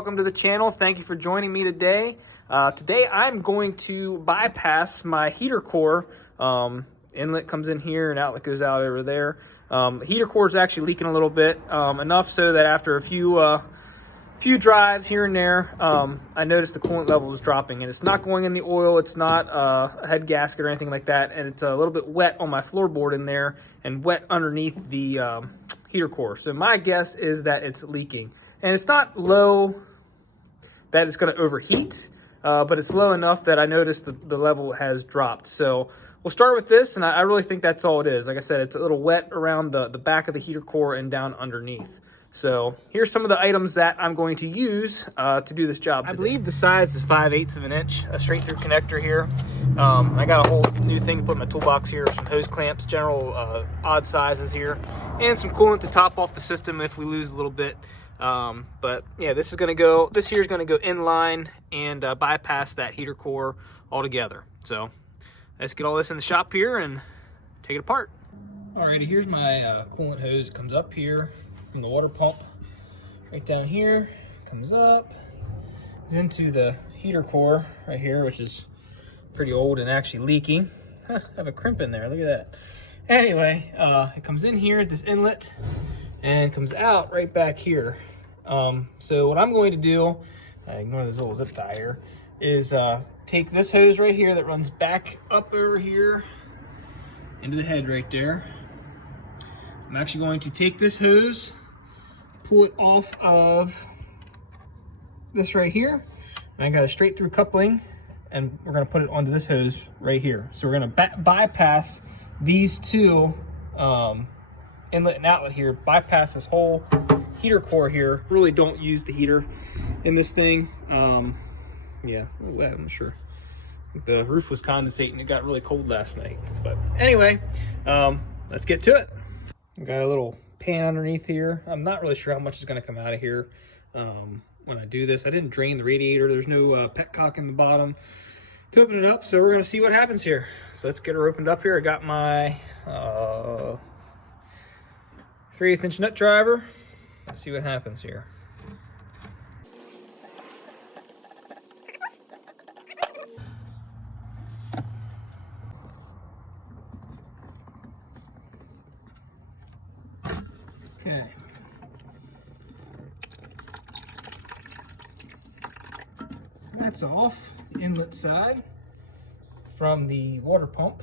welcome to the channel. Thank you for joining me today. Today I'm going to bypass my heater core. Inlet comes in here and outlet goes out over there. The heater core is actually leaking a little bit, enough so that after a few drives here and there, I noticed the coolant level is dropping, and it's not going in the oil. It's not a head gasket or anything like that, and it's a little bit wet on my floorboard in there and wet underneath the heater core. So my guess is that it's leaking, and it's not low that it's going to overheat, but it's low enough that I noticed the level has dropped. So we'll start with this, and I really think that's all it is. Like I said, it's a little wet around the back of the heater core and down underneath. So here's some of the items that I'm going to use to do this job today. I believe the size is 5/8 of an inch, a straight through connector here. I got a whole new thing to put in my toolbox here, some hose clamps, general odd sizes here, and some coolant to top off the system if we lose a little bit. But yeah, this here is gonna go in line and bypass that heater core altogether. So let's get all this in the shop here and take it apart. Alrighty, here's my coolant hose. It comes up here from the water pump, right down here, comes up, is into the heater core right here, which is pretty old and actually leaking. I have a crimp in there, look at that. Anyway, it comes in here at this inlet and comes out right back here. So what I'm going to do, ignore this little zip tie here, is take this hose right here that runs back up over here into the head right there. I'm actually going to take this hose, pull it off of this right here, and I got a straight through coupling, and we're going to put it onto this hose right here. So we're going to bypass these two inlet and outlet here, bypass this whole heater core here. Really don't use the heater in this thing. Yeah, I'm not sure. I think the roof was condensating. It got really cold last night. But anyway, let's get to it. Got a little pan underneath here. I'm not really sure how much is going to come out of here when I do this. I didn't drain the radiator. There's no petcock in the bottom to open it up, so we're going to see what happens here. So let's get her opened up here. I got my 3/8 inch nut driver. Let's see what happens here. Okay. That's off the inlet side from the water pump.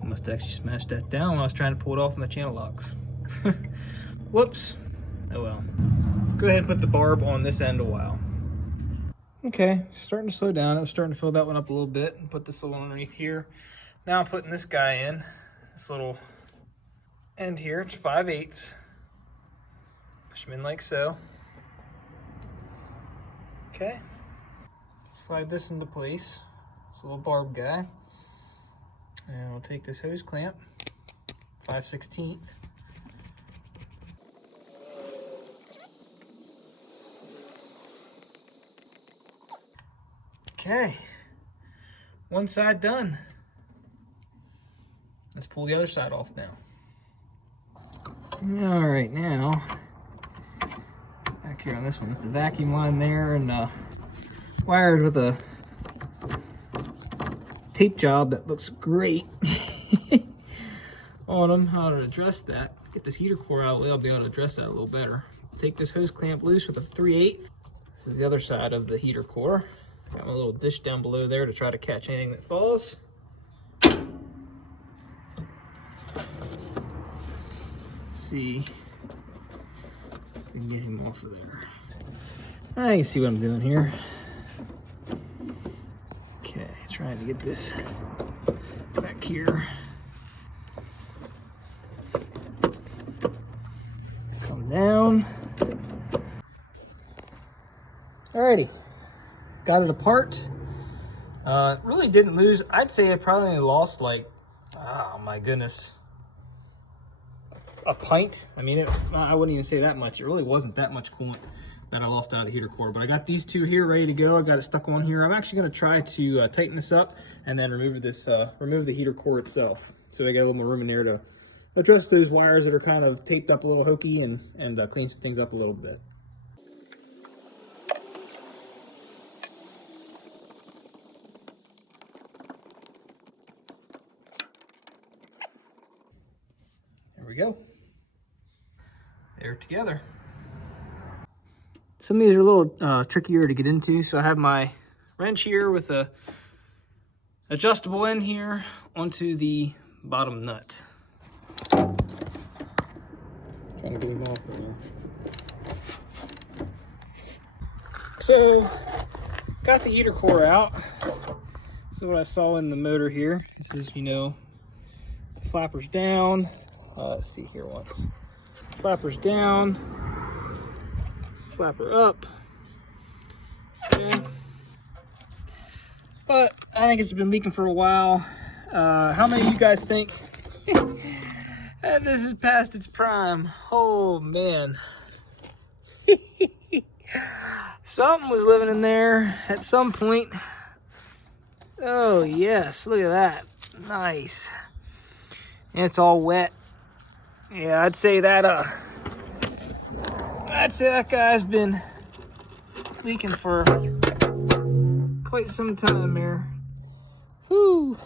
I must have actually smashed that down when I was trying to pull it off with my channel locks. Whoops. Oh well. Let's go ahead and put the barb on this end a while. Okay, starting to slow down. I was starting to fill that one up a little bit and put this little underneath here. Now I'm putting this guy in, this little end here. It's 5/8. Push them in like so. Okay. Slide this into place. This little barb guy. And we'll take this hose clamp, 5/16. Okay, one side done. Let's pull the other side off now. All right, now back here on this one, it's a vacuum line there and wired with a tape job that looks great on them. How to address that? Get this heater core out. I'll be able to address that a little better. Take this hose clamp loose with a 3/8. This is the other side of the heater core. Got my little dish down below there to try to catch anything that falls. Let's see if we can get him off of there. I can see what I'm doing here. Okay, trying to get this back here. Come down. Alrighty. Got it apart. Really didn't lose. I'd say I probably only lost like, oh my goodness, a pint. I mean, I wouldn't even say that much. It really wasn't that much coolant that I lost out of the heater core. But I got these two here ready to go. I got it stuck on here. I'm actually going to try to tighten this up and then remove the heater core itself. So I got a little more room in there to address those wires that are kind of taped up a little hokey and clean some things up a little bit. go. They're together. Some of these are a little trickier to get into, so I have my wrench here with a adjustable end here onto the bottom nut. Trying to get him off right now. So, got the heater core out. This is what I saw in the motor here. This is, you know, the flappers down. Let's see here once. Flappers down, flapper up. Okay. But I think it's been leaking for a while. How many of you guys think this is past its prime? Oh man. Something was living in there at some point. Oh yes, look at that. Nice. And it's all wet. Yeah, I'd say that guy's been leaking for quite some time here. Whew.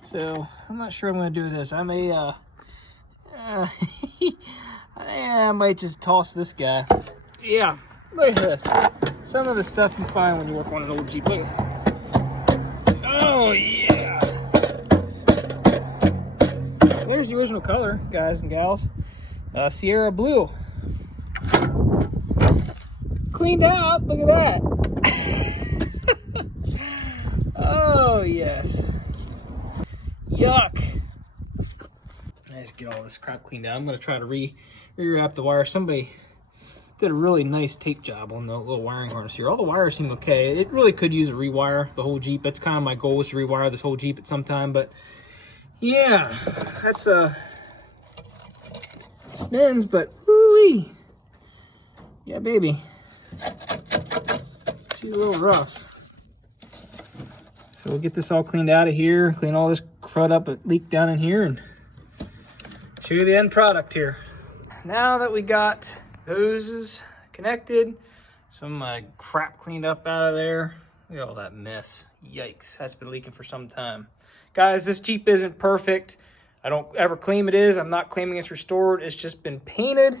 So I'm not sure what I'm gonna do with this. I may I might just toss this guy. Yeah, look at this. Some of the stuff you find when you work on an old Jeep. Look at that. Oh yeah. There's the original color, guys and gals. Sierra blue. Cleaned out, look at that. Oh, yes. Yuck. Let's get all this crap cleaned out. I'm going to try to re-wrap the wire. Somebody did a really nice tape job on the little wiring harness here. All the wires seem okay. It really could use a rewire, the whole Jeep. That's kind of my goal, is to rewire this whole Jeep at some time, but yeah, that's it spins, but woo-wee. Yeah, baby. She's a little rough. So we'll get this all cleaned out of here, clean all this crud up that leaked down in here, and show you the end product here. Now that we got hoses connected, some of my crap cleaned up out of there. Look at all that mess. Yikes, that's been leaking for some time. Guys, this Jeep isn't perfect. I don't ever claim it is. I'm not claiming it's restored. It's just been painted,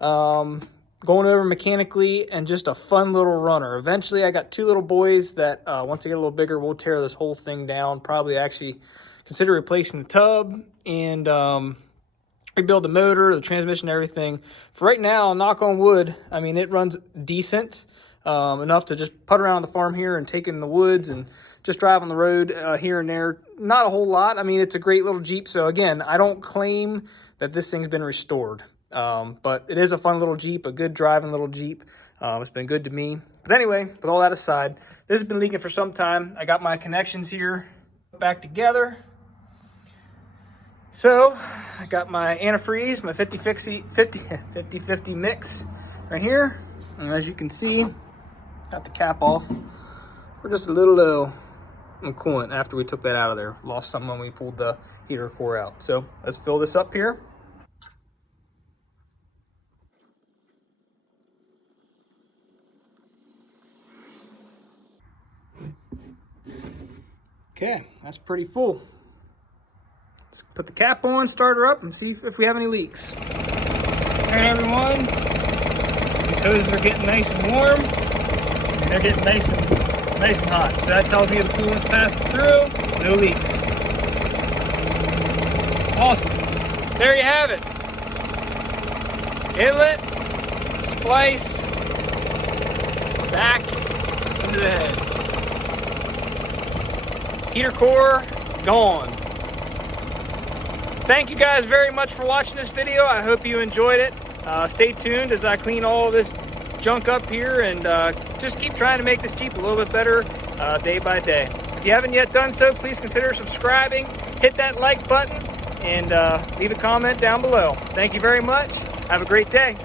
going over mechanically, and just a fun little runner. Eventually, I got two little boys that, once they get a little bigger, we'll tear this whole thing down. Probably actually consider replacing the tub and rebuild the motor, the transmission, everything. For right now, knock on wood, I mean, it runs decent, enough to just put around the farm here and take it in the woods and just drive on the road here and there. Not a whole lot. I mean, it's a great little Jeep. So again, I don't claim that this thing's been restored, but it is a fun little Jeep, a good driving little Jeep. It's been good to me. But anyway, with all that aside, this has been leaking for some time. I got my connections here back together. So I got my antifreeze, my 50-50 mix right here. And as you can see, got the cap off. We're just a little low on coolant after we took that out of there. Lost some when we pulled the heater core out. So let's fill this up here. Okay, that's pretty full. Let's put the cap on, start her up, and see if we have any leaks. All right, everyone. These hoses are getting nice and warm, and they're getting nice and hot. So that tells me the coolant's passing through, no leaks. Awesome. There you have it. Inlet, splice, back into the head. Heater core, gone. Thank you guys very much for watching this video. I hope you enjoyed it. Stay tuned as I clean all this junk up here and just keep trying to make this Jeep a little bit better day by day. If you haven't yet done so, please consider subscribing, hit that like button, and leave a comment down below. Thank you very much. Have a great day.